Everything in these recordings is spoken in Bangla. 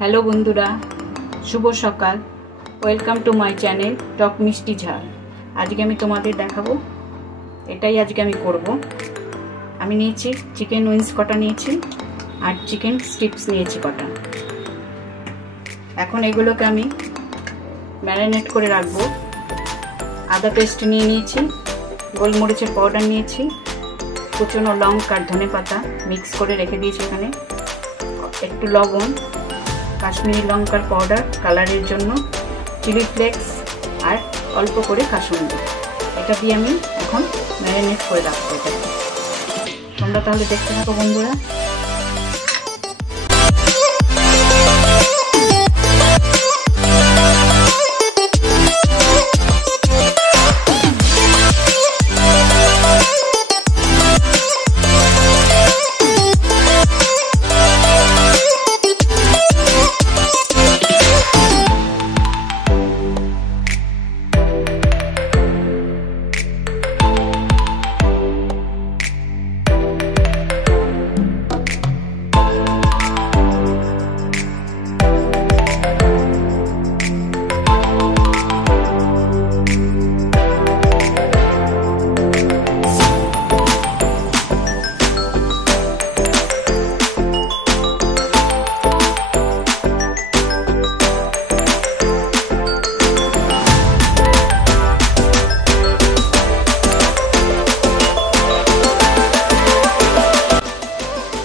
হ্যালো বন্ধুরা, শুভ সকাল। ওয়েলকাম টু মাই চ্যানেল টক মিষ্টি ঝাল। আজকে আমি তোমাদের দেখাবো, এটাই আজকে আমি করব। আমি নিয়েছি চিকেন উইংস কটা নিয়েছি আর চিকেন স্ট্রিপস নিয়েছি কটা। এখন এগুলোকে আমি ম্যারিনেট করে রাখবো। আদা পেস্ট নিয়ে নিয়েছি, গোলমরিচের পাউডার নিয়েছি, কুচনো লঙ্কা আর ধনে পাতা মিক্স করে রেখে দিয়েছি এখানে, একটু লবণ, কাশ্মীরি লঙ্কার পাউডার কালারের জন্য, চিলি ফ্লেক্স আর অল্প করে কাসুন্দি। এটা দিয়ে আমি এখন ম্যারিনেট করে রাখবো এটাকে। তোমরা তাহলে দেখতে থাকো বন্ধুরা।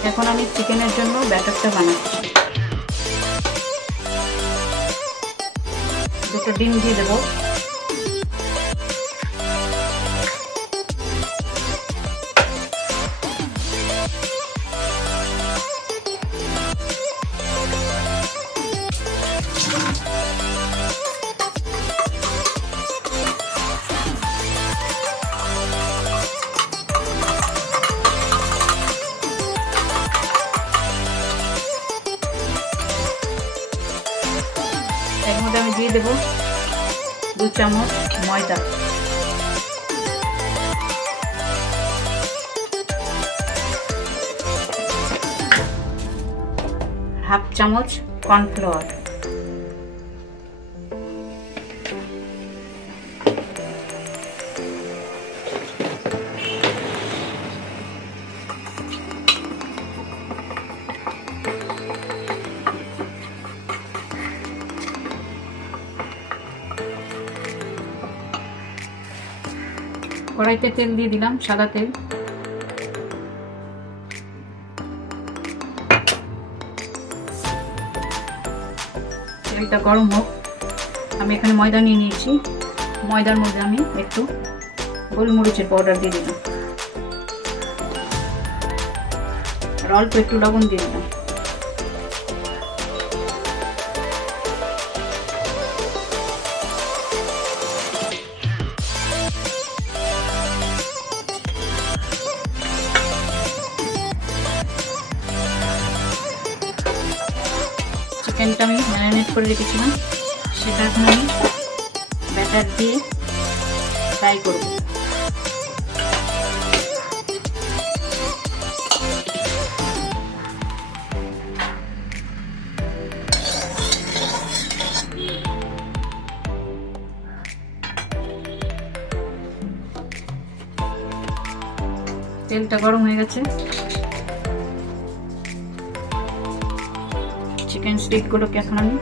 এখন আমি চিকেনের জন্য ব্যাটারটা বানাচ্ছি। দুটো ডিম দিয়ে দেবো, এর মধ্যে আমি দিয়ে দেবো 2 চামচ ময়দা, হাফ চামচ কর্নফ্লাওয়ার, কড়াইতে তেল দিয়ে দিলাম, সাদা তেল। তেলটা গরম হোক। আমি এখানে ময়দা নিয়ে নিয়েছি, ময়দার মধ্যে আমি একটু গোলমরিচের পাউডার দিয়ে দিলাম আর অল্প একটু লবণ দিয়ে দিলাম। চিকেনটা আমি ম্যারিনেট করে রেখেছিলাম, সেটা এখন আমি ব্যাটার দিয়ে ফ্রাই করব। তেলটা গরম হয়ে গেছে, চিকেন স্টিকগুলোকে এখন আমি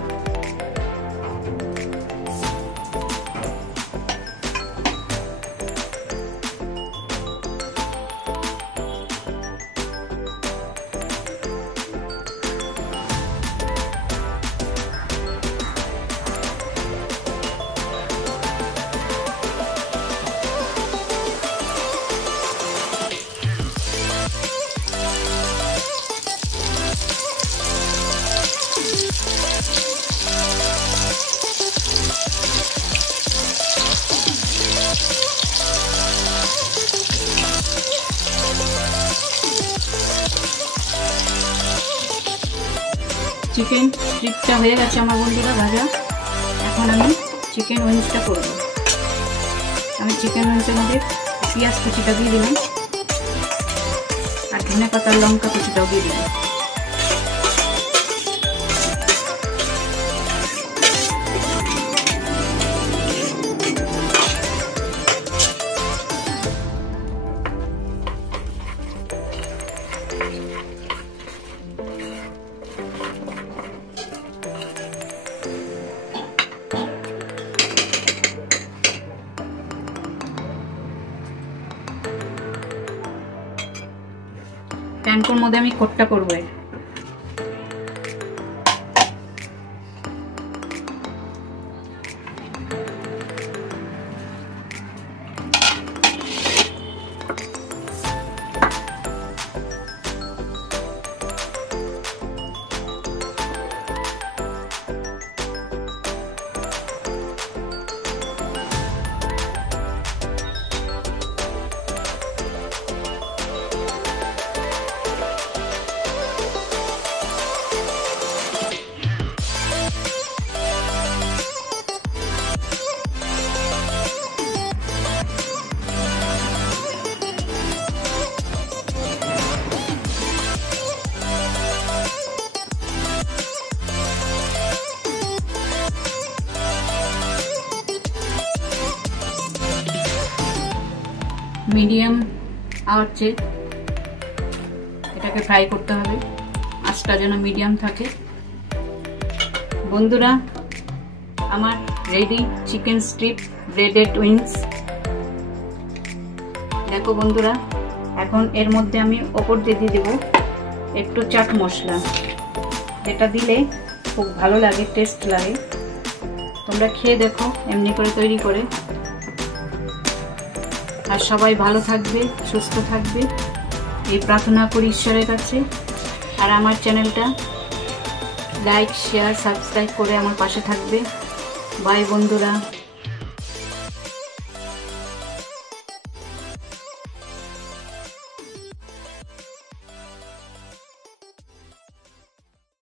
চিকেন স্ট্রিপটা হয়ে গেছে আমার বন্ধুরা ভাজা। এখন আমি চিকেন উইংসটা করব। আমি চিকেন উইংসের মধ্যে পেঁয়াজ কুচিটা দিয়ে দিলাম আর ধনে পাতা লঙ্কা কুচিটাও দিয়ে দিলাম। প্যানকোর মধ্যে আমি কোটটা করবো। মিডিয়াম আঁচে এটাকে ফ্রাই করতে হবে, আঁচটা যেন মিডিয়াম থাকে। বন্ধুরা, আমার ready chicken strip braided wings. দেখো বন্ধুরা, এখন এর মধ্যে আমি ওপর দিয়ে দিয়ে দেবো একটু চাট মশলা, যেটা দিলে খুব ভালো লাগে, টেস্ট লাগে। তোমরা খেয়ে দেখো এমনি করে তৈরি করে। আর সবাই ভালো থাকবে, সুস্থ থাকবে এই প্রার্থনা করি ঈশ্বরের কাছে। আর আমার চ্যানেলটা লাইক, শেয়ার, সাবস্ক্রাইব করে আমার পাশে থাকবে। বাই বন্ধুরা।